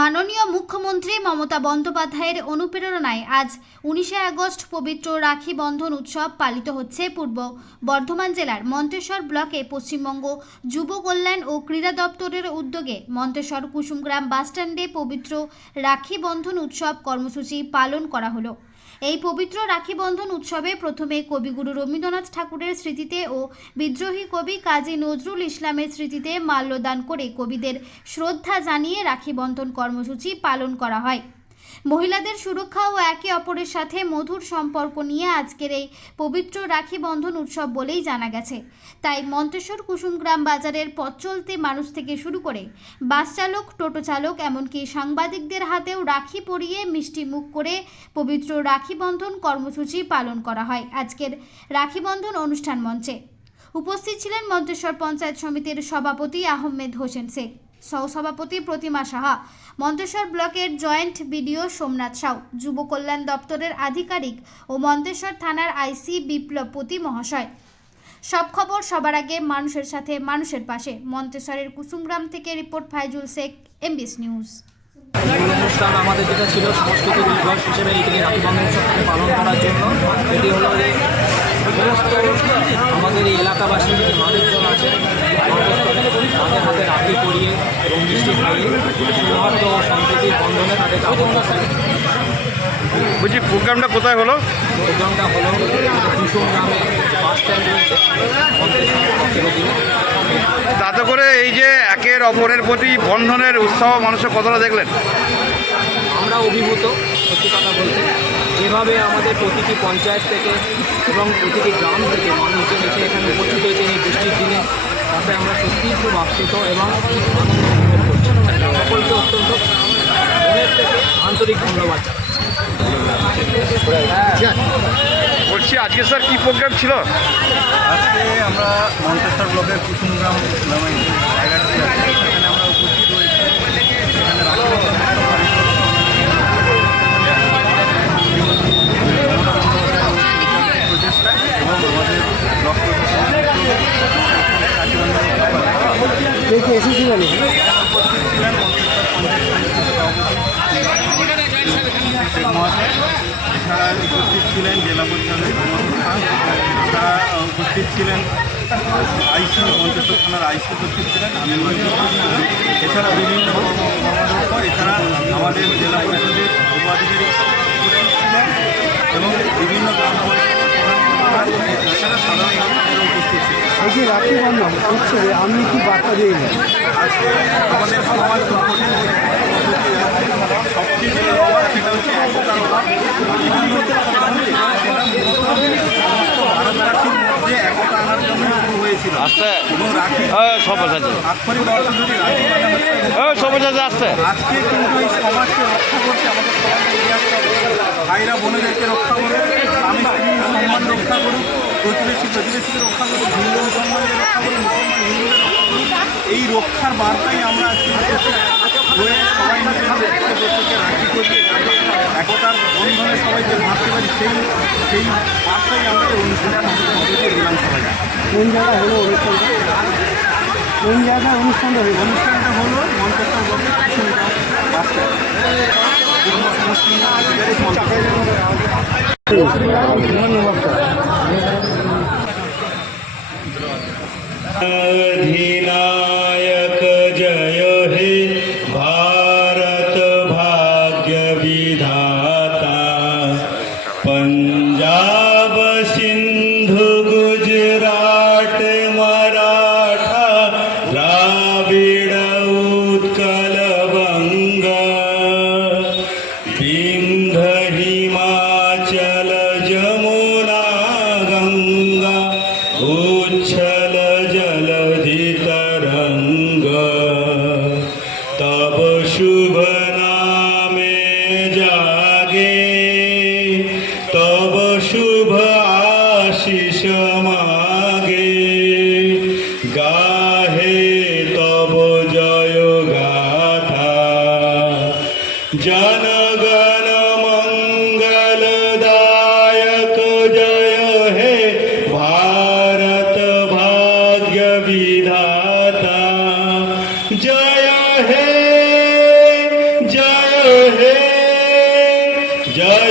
মাননীয় মুখ্যমন্ত্রী মমতা বন্দ্যোপাধ্যায়ের অনুপ্রেরণায় আজ উনিশে আগস্ট পবিত্র রাখি বন্ধন উৎসব পালিত হচ্ছে পূর্ব বর্ধমান জেলার মন্তেশ্বর ব্লকে পশ্চিমবঙ্গ যুব কল্যাণ ও ক্রীড়া দপ্তরের উদ্যোগে মন্তেশ্বর কুসুমগ্রাম বাসস্ট্যান্ডে পবিত্র রাখি বন্ধন উৎসব কর্মসূচি পালন করা হলো। এই পবিত্র রাখি বন্ধন উৎসবে প্রথমে কবিগুরু রবীন্দ্রনাথ ঠাকুরের স্মৃতিতে ও বিদ্রোহী কবি কাজী নজরুল ইসলামের স্মৃতিতে মাল্যদান করে কবিদের শ্রদ্ধা জানিয়ে রাখি বন্ধন কর্মসূচি পালন করা হয়। মহিলাদের সুরক্ষা ও একে অপরের সাথে মধুর সম্পর্ক নিয়ে আজকের এই পবিত্র রাখি বন্ধন উৎসব বলেই জানা গেছে। তাই মন্তেশ্বর কুসুমগ্রাম বাজারের পথ চলতে মানুষ থেকে শুরু করে বাস চালক, টোটো চালক, এমনকি সাংবাদিকদের হাতেও রাখি পরিয়ে মিষ্টি মুখ করে পবিত্র রাখি বন্ধন কর্মসূচি পালন করা হয় আজকের রাখি বন্ধন অনুষ্ঠান মঞ্চে। উপস্থিত ছিলেন মন্তেশ্বর পঞ্চায়েত সমিতির সভাপতি আহমেদ হোসেন শেখ। সহসভাপতি প্রতিমা সাহা, মন্তেশ্বর ব্লকের জয়েন্ট বিডিও সোমনাথ সাউ, যুব কল্যাণ দপ্তরের আধিকারিক ও মন্তেশ্বর থানার আইসি বিপ্লবপতি মহাশয়। সব খবর সবার আগে মানুষের সাথে মানুষের পাশে। মন্তেশ্বরের কুসুমগ্রাম থেকে report Faizul Sheikh, MBS news. অনুষ্ঠান আমাদের যেটা ছিল সংস্কৃতি দিবস হিসেবে এটি রাখি বন্ধন উৎসবকে পালন করার জন্য। এটি হলো এই সমস্ত আমাদের এই এলাকাবাসী যে মানুষজন আছে তাদের হাতে বলছি, প্রোগ্রামটা কোথায় হলো? প্রোগ্রামটা তাতে করে এই যে একের অপরের প্রতি বন্ধনের উৎসাহ মানুষের কতটা দেখলেন? আমরা অভিভূত, সত্যি কথা বলতে। যেভাবে আমাদের প্রতিটি পঞ্চায়েত থেকে এবং প্রতিটি গ্রাম থেকে মানুষজন এসে এখানে উপস্থিত হয়েছে এই বৃষ্টির দিনে তাতে আমরা সত্যিই খুব আপ্লুত এবং সকলকে অত্যন্ত মনের থেকে আন্তরিক ধন্যবাদ বলছি আজকে স্যার কি প্রোগ্রাম ছিল? আজকে আমরা মন্তেশ্বর ব্লকের কুসুমগ্রাম নামে জায়গাটি শেখ মহাশয় এছাড়া উপস্থিত ছিলেন জেলা পরিষদের এছাড়া উপস্থিত ছিলেন আইসি মন্তেশ্বর থানার আইসি উপস্থিত ছিলেন আমি এছাড়া বিভিন্ন এছাড়া আমাদের জেলা পরিষদের এই যে রাখি বন্ধন উৎসবে আপনি কি বার্তা দিলেন আজকে আমাদের সমাজ খুব সেটা হচ্ছে একতার এই হচ্ছে প্রধান যেটা সেটা মূলত ভারত রাখির মধ্যে একতা আনার জন্য শুরু হয়েছিল আসতে সব আছে সব আছে কিন্তু এই সমাজকে রক্ষা করতে আমাদের সবাইকে ভাইরা রক্ষা করুক সম্মান রক্ষা প্রতিবেশী রক্ষা রক্ষা এই রক্ষার বার্তাই আমরা আজকে সবাই রাখি যাতে একতার বন্ধনে সবাই যে মারতে পারি, সেই সেই বার্তাই এই অনুষ্ঠানের মধ্যে দিয়ে দিলাম সবাই কোন জায়গায় হলো অনুষ্ঠানটা। কোন জায়গায় অনুষ্ঠানটা হলো অনুষ্ঠানটা হলো মন্তেশ্বর বলতে द्राविड उत्कल बंगा विंध हिमाचल जमुना गंगा उच्छल जलधि तरंग तब शुभ नामे जागे तब शुभ जनगण मंगलदायक जय हे भारत भाग्य विधाता जय हे जय हे जय